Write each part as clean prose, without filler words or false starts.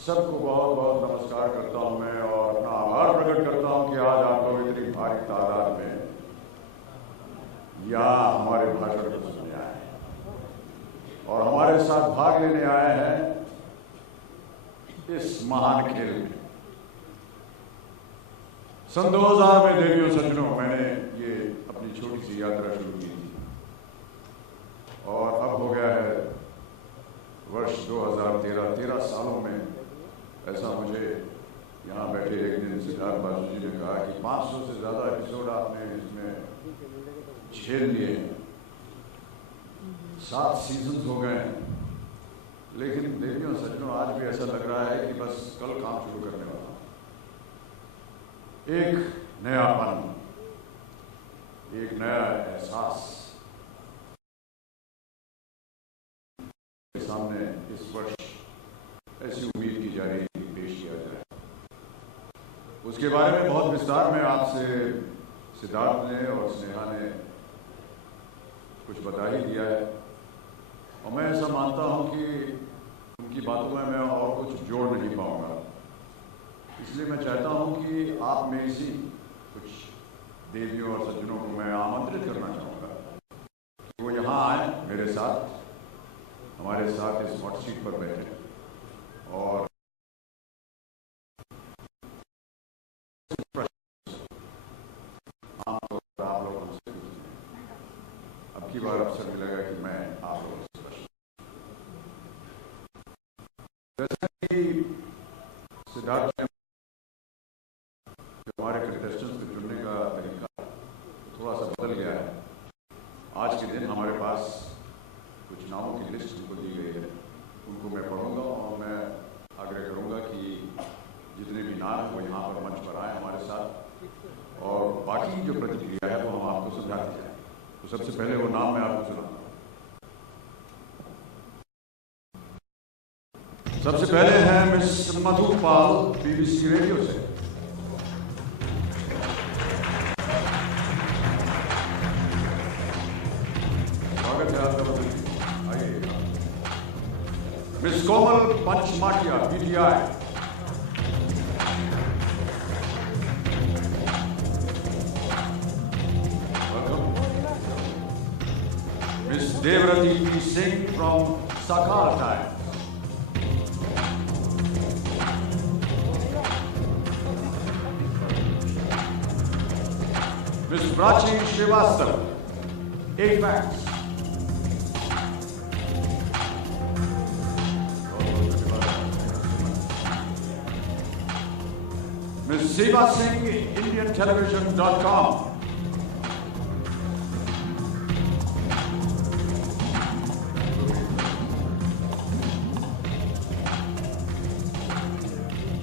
सबको बहुत बहुत नमस्कार करता हूं मैं और अपना आभार प्रकट करता हूं कि आज आप लोग इतनी भारी तादाद में यहाँ हमारे भाषण को सुनने आए हैं और हमारे साथ भाग लेने आए हैं इस महान खेल में। सन 2000 में देवियों सज्जनों मैंने ये अपनी छोटी सी यात्रा शुरू की थी और अब हो गया है वर्ष 2013। 13 सालों में ऐसा मुझे यहाँ बैठे एक दिन सिद्धार्थ बासु जी ने कहा कि 500 से ज़्यादा एपिसोड आपने इसमें झेल लिए, 7 सीजन्स हो गए हैं, लेकिन देवियों सज्जनों आज भी ऐसा लग रहा है कि बस कल काम शुरू करने वाला। एक नयापन, एक नया एहसास के सामने इस वर्ष ऐसी उम्मीद की जा रही है कि पेश किया जाए। उसके बारे में बहुत विस्तार में आपसे सिद्धार्थ ने और स्नेहा ने कुछ बता ही दिया है और मैं ऐसा मानता हूं कि उनकी बातों में मैं और कुछ जोड़ नहीं पाऊंगा। इसलिए मैं चाहता हूं कि आप में इसी कुछ देवियों और सज्जनों को मैं आमंत्रित करना चाहूँगा कि वो यहाँ आए, मेरे साथ, हमारे साथ इस हॉट सीट पर बैठे और आप लोगों से अब की बार अवसर मिलेगा कि मैं आप लोगों से प्रश्न, जैसा कि सिद्धार्थ ने हमारे कंटेस्टेंट्स को चुनने का तरीका थोड़ा सा बदल गया है। आज के दिन हमारे पास कुछ नामों की लिस्ट हमको दी गई है, उनको मैं पढ़ूंगा और मैं आग्रह करूंगा कि जितने भी नाम हैं वो यहाँ पर मंच पर आए हमारे साथ और बाकी जो प्रतिक्रिया है वो हम आपको समझाते जाएं। तो सबसे पहले वो नाम मैं आपको सुनाऊंगा। सबसे पहले हैं मिस मधु पाल, BBC रेडियो से। स्वागत है आपका। Miss Komal पंचमाटिया, PTI। Miss Devrati P. Singh from Sakal Times। Miss Prachi Srivastava, AFAX। Miss Siva Singh, IndianTelevision.com।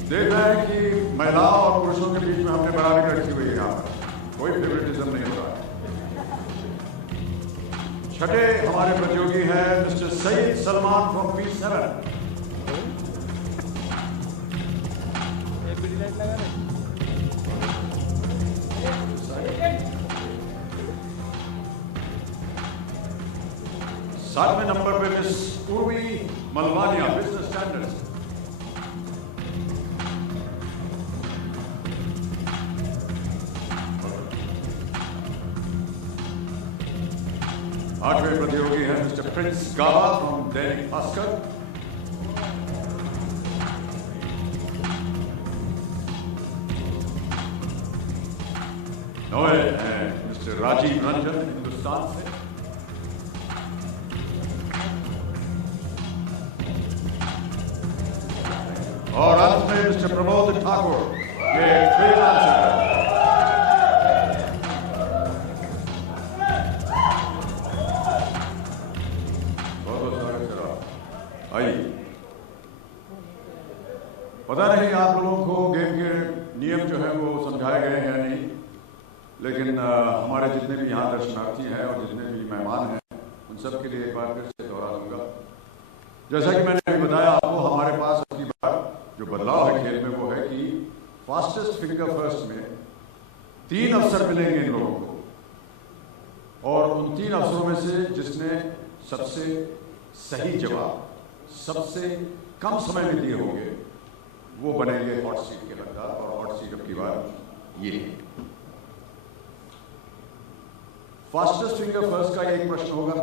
देख रहे हैं कि महिलाओं और पुरुषों के बीच में हमने बराबरी रखी हुई है, यहाँ पर कोई फेवरेटिज्म नहीं हो रहा है। छठे हमारे प्रतियोगी हैं mister Saeed Salman from P7। सातवें नंबर पे मिस उर्वी मलवानिया, बिजनेस स्टैंडर्ड्स। आठवें प्रतियोगी हैं मिस्टर प्रिंस गावा फ्रॉम दैनिक भास्कर। नौवे हैं मिस्टर राजीव रंजन, हिंदुस्तान से। और अंत में मिस्टर प्रमोद ठाकुर, ये फ्रीलांसर है। बहुत स्वागत है। आइए, पता नहीं आप लोगों को गेम के नियम जो है वो समझाए गए हैं या नहीं, लेकिन हमारे जितने भी यहाँ दर्शनार्थी हैं और जितने भी मेहमान हैं उन सब के लिए एक बार फिर से दोहरा दूंगा। जैसा कि मैंने अभी बताया आपको, हमारे पास अगली बार जो बदलाव है खेल में वो है कि फास्टेस्ट फिंगर फर्स्ट में 3 अवसर मिलेंगे इन लोगों को और उन 3 अवसरों में से जिसने सबसे सही जवाब सबसे कम समय में दिए होंगे वो बनेंगे हॉट सीट के हकदार, और हॉट सीट अब की बार ये है। फास्टेस्ट फिंगर फर्स्ट का एक प्रश्न होगा,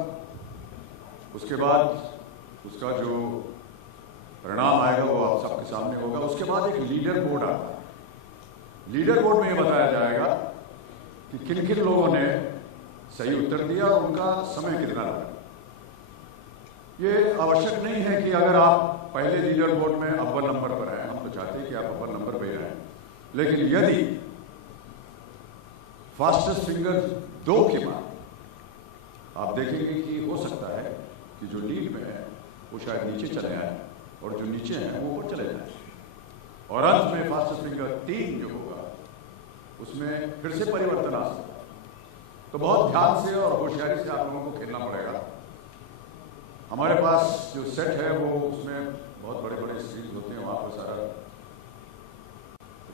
उसके बाद उसका जो परिणाम आएगा वो आप सबके सामने होगा। उसके बाद एक लीडर बोर्ड आता है। लीडर बोर्ड में ये बताया जाएगा कि किन किन लोगों ने सही उत्तर दिया और उनका समय कितना लगा। ये आवश्यक नहीं है कि अगर आप पहले लीडर बोर्ड में अव्वल नंबर पर हैं, हम तो चाहते हैं कि आप अव्वल नंबर पर रहें, लेकिन यदि फास्टेस्ट फिंगर 2 के बाद आप देखेंगे कि हो सकता है कि जो लीड में है वो शायद नीचे चले आए और जो नीचे हैं वो ऊपर चले जाए, और अंत में फास्टेस्ट फिंगर 3 जो होगा उसमें फिर से परिवर्तन आ सकता है। तो बहुत ध्यान से और होशियारी से आप लोगों को खेलना पड़ेगा। हमारे पास जो सेट है वो उसमें बहुत बड़े बड़े स्क्रीन होते हैं, वहां पर सारा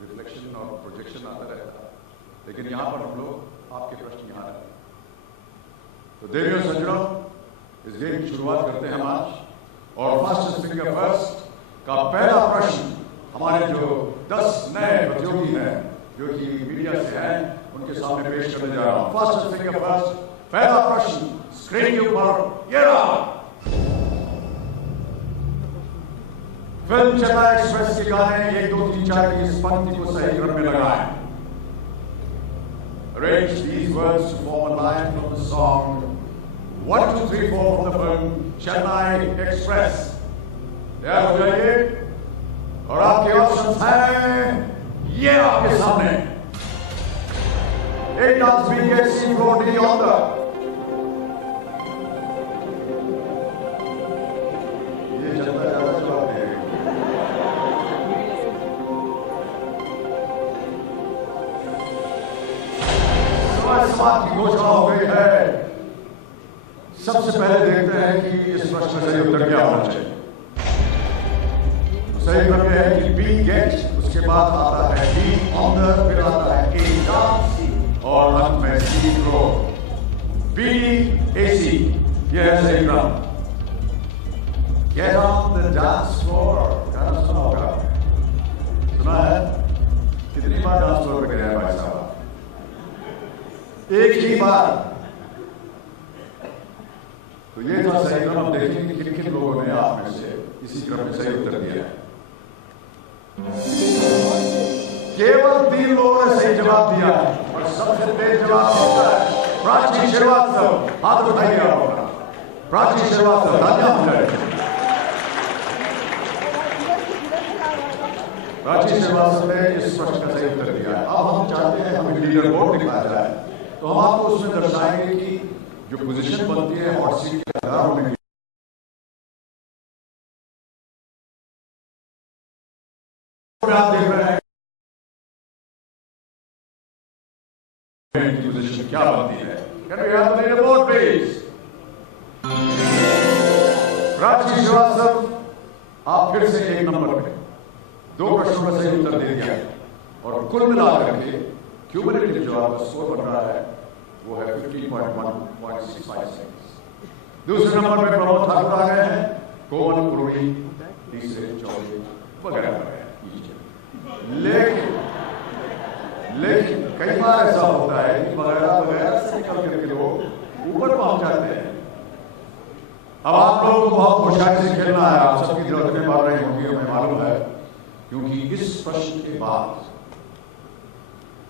रिफ्लेक्शन और प्रोजेक्शन आता रहता है, लेकिन यहां पर हम लोग आपके प्रश्न यहां रखते हैं। तो देवी और सज्जनों, इस गेम की शुरुआत करते हैं हम आज, और फास्टेस्ट फिंगर फर्स्ट का पहला प्रश्न हमारे जो 10 नए प्रतियोगी हैं जो कि मीडिया से हैं उनके सामने पेश करने जा रहा हूं। फास्टेस्ट फिंगर फर्स्ट पहला प्रश्न स्क्रीन के ऊपर ये रहा। फिल्म चेन्नई एक्सप्रेस के गाने 1 2 3 4 की इस पंक्ति को सही क्रम में लगाएं। Arrange these words to form a line from the song 1 2 3 4 from the film Chennai express. तैयार हो जाइए, और आपके ऑप्शंस हैं ये आपके सामने। A does B get C floor D on the, ये जनता ज्यादा जवाब देगी। समाज की घोषणा हो गई है। सबसे पहले देखते हैं कि इस प्रश्न का सही उत्तर क्या होना चाहिए। सही उत्तर है कि बी गेट, उसके बाद आता है डी ऑन द, फिर आता है ए डांस और अंत में सी फ्लोर। बी ए सी, यह है सही क्रम। Get on the dance floor, गाना सुना होगा, सुना है? कितनी बार डांस फ्लोर पे गए हैं भाई साहब? एक ही बार। तो ये था सही क्रम। हम देखेंगे किन किन लोगों ने आप में से इसी क्रम में सही उत्तर दिया है। केवल 3 लोगों ने सही जवाब दिया है, और सबसे तेज जवाब होता है प्राची श्रीवास्तव। हाथ उठाइए आप अपना। प्राची श्रीवास्तव, तालियां हो जाए। प्राची श्रीवास्तव ने इस प्रश्न का सही उत्तर दिया है। अब हम चाहते हैं हमें लीडर बोर्ड दिखाया जाए, तो हम आपको उसमें दर्शाएंगे कि जो पोजीशन बनती है हॉट सीट के आधार में आप देख रहे हैं पोजीशन क्या बनती है। Can we have the leader board please? Prachi Srivastava, आप फिर से 1 नंबर पे 2 प्रश्नों का सही उत्तर दे दिया, और कुल मिलाकर के क्यूमुलेटिव जो आपका स्कोर बन रहा है वो है 15.165 सेकंड्स। दूसरे नंबर पे प्रमोद ठाकुर आ गए हैं, कोमल पुरोही तीसरे, चौथे वगैरह। लेकिन कई बार ऐसा होता है कि वगैरह वगैरह से निकल करके लोग ऊपर पहुंच जाते हैं। अब आप लोगों को बहुत होशियारी से खेलना है। आप सबकी जरूरतें बढ़ रही होंगी, हमें मालूम है, क्योंकि इस प्रश्न के बाद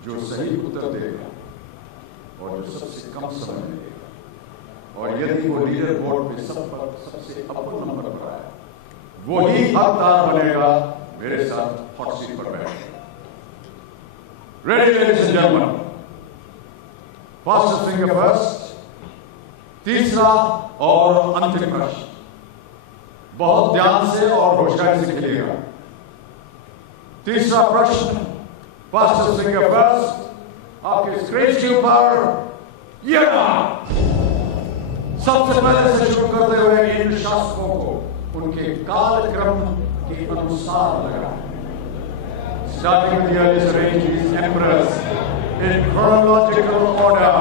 जो सही उत्तर देगा और जो सबसे कम समय देगा, और यदि वो लीडर बोर्ड पे सबसे अव्वल नंबर पर आए, वही हकदार बनेगा मेरे साथ हॉट सीट पर बैठे। Ready ladies and gentleman, fastest finger first, तीसरा और अंतिम प्रश्न। बहुत ध्यान से और होशियारी से खेलिएगा। तीसरा प्रश्न, फास्टेस्ट फिंगर फर्स्ट, आपके स्क्रीन के ऊपर ये रहा। सबसे पहले से शुरू करते हुए इन शासकों को उनके कालक्रम के अनुसार लगा। Starting with the earliest arrangees, emperors, in chronological order.